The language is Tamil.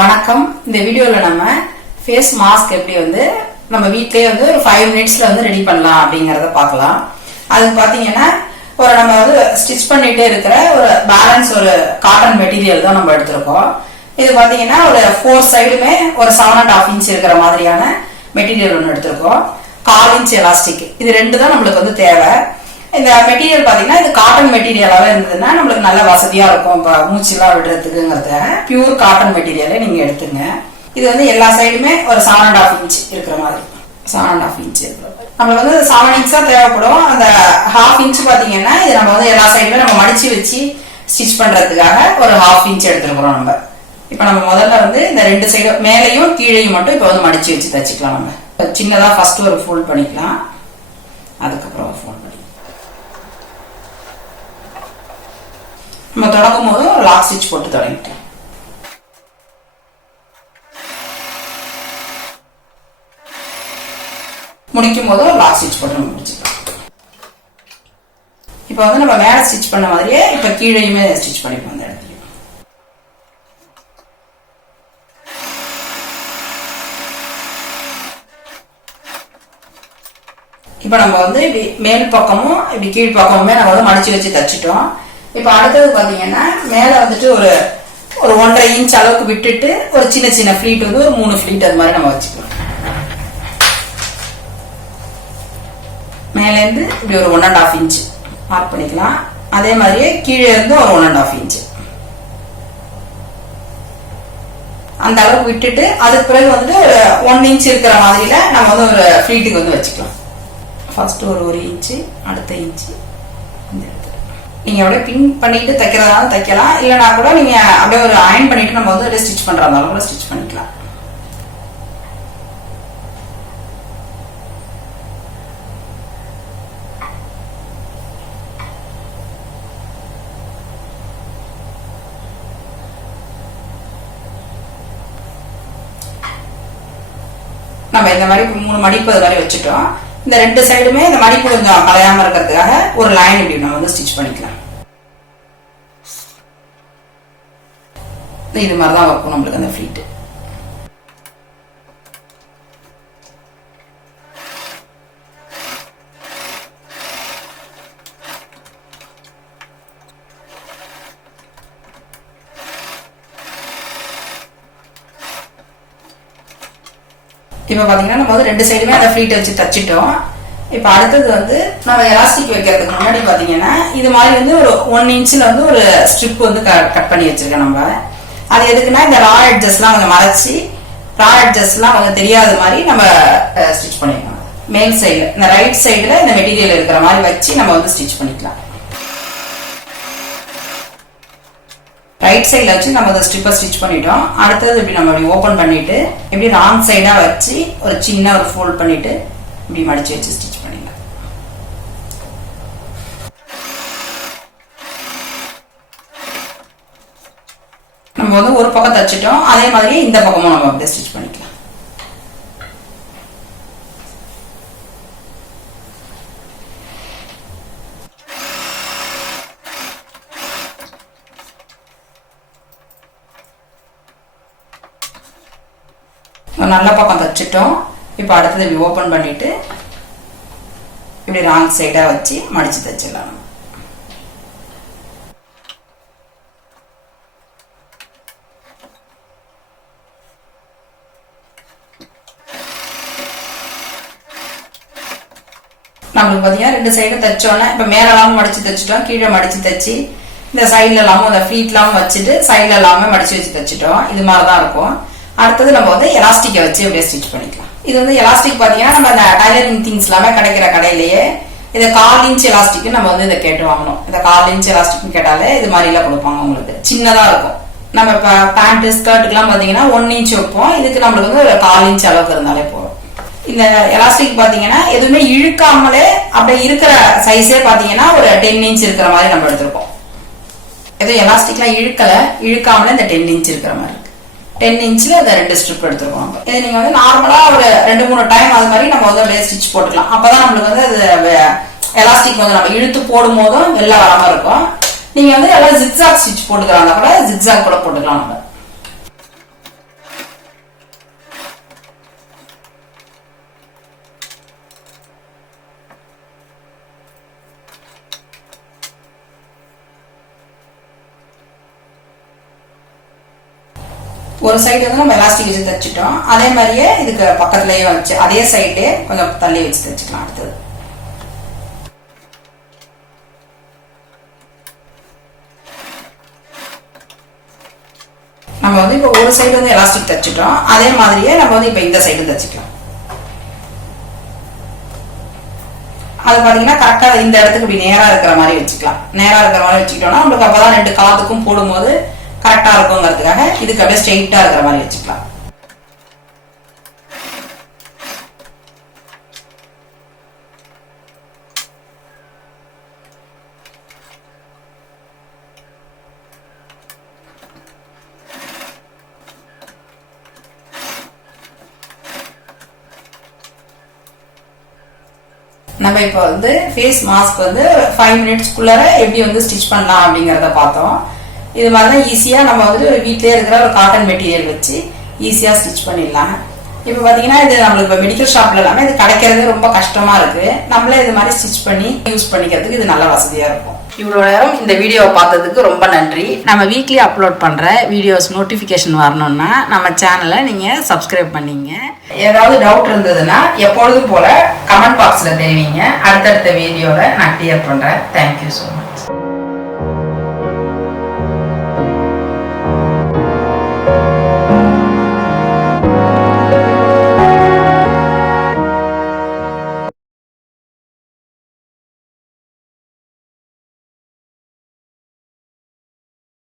வணக்கம். இந்த வீடியோல நம்ம ஃபேஸ் மாஸ்க் எப்படி நம்ம வீட்லயே ஒரு 5 மினிட்ஸ்ல ரெடி பண்ணலாம் அப்படிங்கறத பார்க்கலாம். அதுக்கு பாத்தீங்கன்னா நம்ம ஸ்டிச் பண்ணிட்டே இருக்கிற ஒரு பேலன்ஸ் ஒரு காட்டன் மெட்டீரியல் தான் நம்ம எடுத்திருக்கோம். இது பாத்தீங்கன்னா ஒரு 4 சைடுமே ஒரு 7.5 இன்ச் இருக்கிற மாதிரியான மெட்டீரியல் ஒன்று எடுத்திருக்கோம். 1/4 இன்ச் எலாஸ்டிக், இது ரெண்டு தான் நம்மளுக்கு தேவை. இந்த மெட்டீரியல் பாத்தீங்கன்னா இது காட்டன் மெட்டீரியலாவே இருந்ததுன்னா நம்மளுக்கு நல்ல வசதியா இருக்கும். இப்ப மூச்சுலாம் விடுறதுக்குங்கிறத பியூர் காட்டன் மெட்டீரியலை நீங்க எடுத்துங்க. இது எல்லா சைடுமே ஒரு 7.5 இன்ச் இருக்கிற மாதிரி 7.5 இன்ச் நம்மளுக்கு 7 இன்ச் தான் தேவைப்படும். அந்த 1/2 இன்ச் பாத்தீங்கன்னா இது நம்ம எல்லா சைடுமே நம்ம மடிச்சு வச்சு ஸ்டிச் பண்றதுக்காக ஒரு 1/2 இன்ச் எடுத்துருக்கிறோம். நம்ம இப்ப நம்ம முதல்ல இந்த 2 சைடு மேலையும் கீழையும் மட்டும் இப்ப மடிச்சு வச்சு தச்சுக்கலாம். நம்ம சின்னதா ஃபர்ஸ்ட் ஒரு ஃபோல்ட் பண்ணிக்கலாம், அதுக்கப்புறம் ஃபோல்ட் பண்ணி நம்ம தொடங்கும் போது ஒரு லாக் ஸ்டிச் போட்டு தொடங்கிட்டேன். முடிக்கும் போது ஒரு லாக் ஸ்டிச் போட்டு முடிச்சுக்கலாம். இப்ப நம்ம மேல ஸ்டிச் பண்ண மாதிரியே இப்ப கீழையுமே ஸ்டிச் பண்ணிப்போம். அந்த இடத்துல இப்ப நம்ம இப்படி மேல் பக்கமும் இப்படி கீழ் பக்கமுமே நம்ம மடிச்சு வச்சு தச்சிட்டோம். இப்ப அடுத்தது பாத்தீங்கன்னா மேல ஒரு 1.5 இன்ச் அளவுக்கு விட்டுட்டு ஒரு சின்ன சின்ன ஃபிளீட் ஒரு 3 ஃபிளீட் அது மாதிரி நம்ம வச்சுக்கலாம். மேல இருந்து இப்படி ஒரு 1.5 இன்ச் மார்க் பண்ணிக்கலாம். அதே மாதிரியே கீழே இருந்து ஒரு 1.5 இன்ச் அந்த அளவுக்கு விட்டுட்டு அதுக்கு பிறகு ஒரு 1 இன்ச் இருக்கிற மாதிரில நம்ம ஒரு ஃபிளீட்டுக்கு வச்சுக்கலாம். ஃபர்ஸ்ட் ஒரு 1 இன்ச், அடுத்த இன்ச் இந்த இடத்துல நீங்க அப்படியே பின் பண்ணிட்டு தைக்கிறதாலும் தைக்கலாம், இல்லைன்னா கூட நீங்க அப்படியே ஒரு அயன் பண்ணிட்டு நம்ம ஸ்டிச் பண்றதாலும் கூட ஸ்டிச் பண்ணிக்கலாம். நம்ம இந்த மாதிரி 3 மடிப்பு அது மாதிரி வச்சுட்டோம். இந்த 2 சைடுமே இந்த மடிப்பு கொஞ்சம் கலையாம இருக்கிறதுக்காக ஒரு லைன் இப்படி நம்ம ஸ்டிச் பண்ணிக்கலாம். இது மாதிரிதான் வைக்கும் நம்மளுக்கு அந்த ஃபிளீட். இப்ப பாத்தீங்கன்னா நம்ம 2 சைடுமே அந்த ஃபிளீட் வச்சு தச்சிட்டோம். இப்ப அடுத்தது நம்ம எலாஸ்டிக் வைக்கிறதுக்கு முன்னாடி பாத்தீங்கன்னா இது மாதிரி ஒரு 1 இன்ச்ல ஒரு ஸ்ட்ரிப் கட் பண்ணி வச்சிருக்கேன். நம்ம அது எதுக்குன்னா இந்த ரா எட்ஜஸ் எல்லாம் கொஞ்சம் மறைச்சி ரா எட்ஜஸ் எல்லாம் கொஞ்சம் தெரியாத மாதிரி நம்ம ஸ்டிச் பண்ணிக்கலாம். மேல் சைடு இந்த ரைட் சைடுல இந்த மெட்டீரியல் இருக்கிற மாதிரி வச்சு நம்ம ஸ்டிச் பண்ணிக்கலாம். ரைட் சைட்ல வச்சு நம்ம அந்த ஸ்ட்ரிப்பை ஸ்டிச் பண்ணிட்டோம். அடுத்தது இப்படி நம்ம இப்படி ஓபன் பண்ணிட்டு இப்படி ராங் சைடா வச்சு ஒரு சின்ன ஒரு ஃபோல்ட் பண்ணிட்டு இப்படி மடிச்சு வச்சு ஸ்டிச் பண்ணிடலாம். நம்ம ஒரு பக்கம் தச்சிட்டோம், அதே மாதிரி இந்த பக்கமும் நம்ம அப்படியே ஸ்டிச் பண்ணிக்கலாம். நல்ல பக்கம் தச்சிட்டோம். இப்ப அடுத்தது இப்படி ஓபன் பண்ணிட்டு இப்படி ராங் சைடா வச்சு மடிச்சு தச்சிடலாம். நம்மளுக்கு பாத்தீங்கன்னா 2 சைடும் தச்சோன்னா இப்ப மேலெல்லாம் மடிச்சு தச்சிட்டோம், கீழே மடிச்சு தச்சு இந்த சைட்ல எல்லாமும் அந்த ஃபிளீட் எல்லாம் வச்சுட்டு சைட்ல எல்லாமே மடிச்சு வச்சு தச்சிட்டோம். இது மாதிரிதான் இருக்கும். அடுத்தது நம்ம எலாஸ்டிக்கை வச்சு அப்படியே ஸ்டிச் பண்ணிக்கலாம். இது எலாஸ்டிக் பாத்தீங்கன்னா நம்ம இந்த டைலரிங் திங்ஸ் எல்லாமே கிடைக்கிற கடையிலேயே இதை 1/4 இன்ச் எலாஸ்டிக் நம்ம இதை கேட்டு வாங்கணும். இந்த 1/4 இன்ச் எலாஸ்டிக் கேட்டாலே இது மாதிரி எல்லாம் கொடுப்பாங்க. உங்களுக்கு சின்னதா இருக்கும். நம்ம இப்ப பேண்ட் ஸ்கர்ட்டுக்கு எல்லாம் பாத்தீங்கன்னா 1 இன்ச் வைப்போம். இதுக்கு நம்மளுக்கு ஒரு 1/4 இன்ச் அளவுக்கு இருந்தாலே போதும். இந்த எலாஸ்டிக் பாத்தீங்கன்னா எதுவுமே இழுக்காமலே அப்படியே இருக்கிற சைஸே பாத்தீங்கன்னா ஒரு 10 இன்ச் இருக்கிற மாதிரி நம்ம எடுத்திருக்கோம். எதுவும் எலாஸ்டிக்லாம் இழுக்காமலே இந்த 10 இன்ச் இருக்கிற மாதிரி 10 இன்ச்ல அந்த 2 ஸ்ட்ரிப் எடுத்துருக்கோம். இது நீங்க நார்மலா ஒரு 2-3 டைம் அது மாதிரி நம்ம அப்படியே ஸ்டிச் போட்டுக்கலாம். அப்பதான் நம்மளுக்கு அது எலாஸ்டிக் நம்ம இழுத்து போடும் போதும் வெளில வராம இருக்கும். நீங்க எல்லாம் ஜிக்ஸாக் ஸ்டிச் போட்டுக்கலாம் கூட ஜிக்ஸாக் கூட போட்டுக்கலாம். நம்ம ஒரு சைடு வந்து நம்ம எலாஸ்டிக் வச்சு தைச்சிட்டோம். அதே மாதிரியே இதுக்கு பக்கத்துலயே வச்சு அதே சைடே கொஞ்சம் தள்ளி வச்சு தைச்சிக்கலாம். அடுத்தது நம்ம வந்து இப்போ ஒரு சைடு வந்து எலாஸ்டிக் தைச்சிட்டோம். அதே மாதிரியே நம்ம வந்து இப்போ இந்த சைடு தைச்சிக்கலாம். அது பாத்தீங்கன்னா கரெக்டா இந்த இடத்துக்கு இப்படி நேரா இருக்கிற மாதிரி வச்சுக்கலாம். நேரா இருக்கிற மாதிரி வச்சுக்கிட்டோம்னா நம்மளுக்கு அப்பதான் 2 காதுக்கும் போடும்போது கரெக்டா இருக்குங்கிறதுக்காக இதுக்கு அப்படியே ஸ்ட்ரெயிட்டா இருக்கிற மாதிரி வச்சுக்கலாம். நம்ம இப்போ வந்து ஃபேஸ் மாஸ்க் வந்து 5 மினிட்ஸ்க்குள்ளார எப்படி வந்து ஸ்டிச் பண்ணலாம் அப்படிங்கறத பார்த்தோம். இது மாதிரிதான் ஈஸியா நம்ம வந்து வீட்டிலே இருக்கிற ஒரு காட்டன் மெட்டீரியல் வச்சு ஈஸியா ஸ்டிச் பண்ணிடலாம். இப்போ பாத்தீங்கன்னா இது நம்மளுக்கு இப்போ மெடிக்கல் ஷாப்ல எல்லாமே இது கிடைக்கிறது ரொம்ப கஷ்டமா இருக்கு. நம்மளே இது மாதிரி ஸ்டிச் பண்ணி யூஸ் பண்ணிக்கிறதுக்கு இது நல்ல வசதியா இருக்கும். இவ்வளவு நேரம் இந்த வீடியோவை பார்த்ததுக்கு ரொம்ப நன்றி. நம்ம வீக்லி அப்லோட் பண்ற வீடியோஸ் நோட்டிபிகேஷன் வரணும்னா நம்ம சேனலை நீங்க சப்ஸ்கிரைப் பண்ணீங்க. ஏதாவது டவுட் இருந்ததுன்னா எப்பொழுதும் போல கமெண்ட் பாக்ஸ்ல தெரிவிங்க. அடுத்தடுத்த வீடியோல நான் கிளியர் பண்றேன். Thank you so much.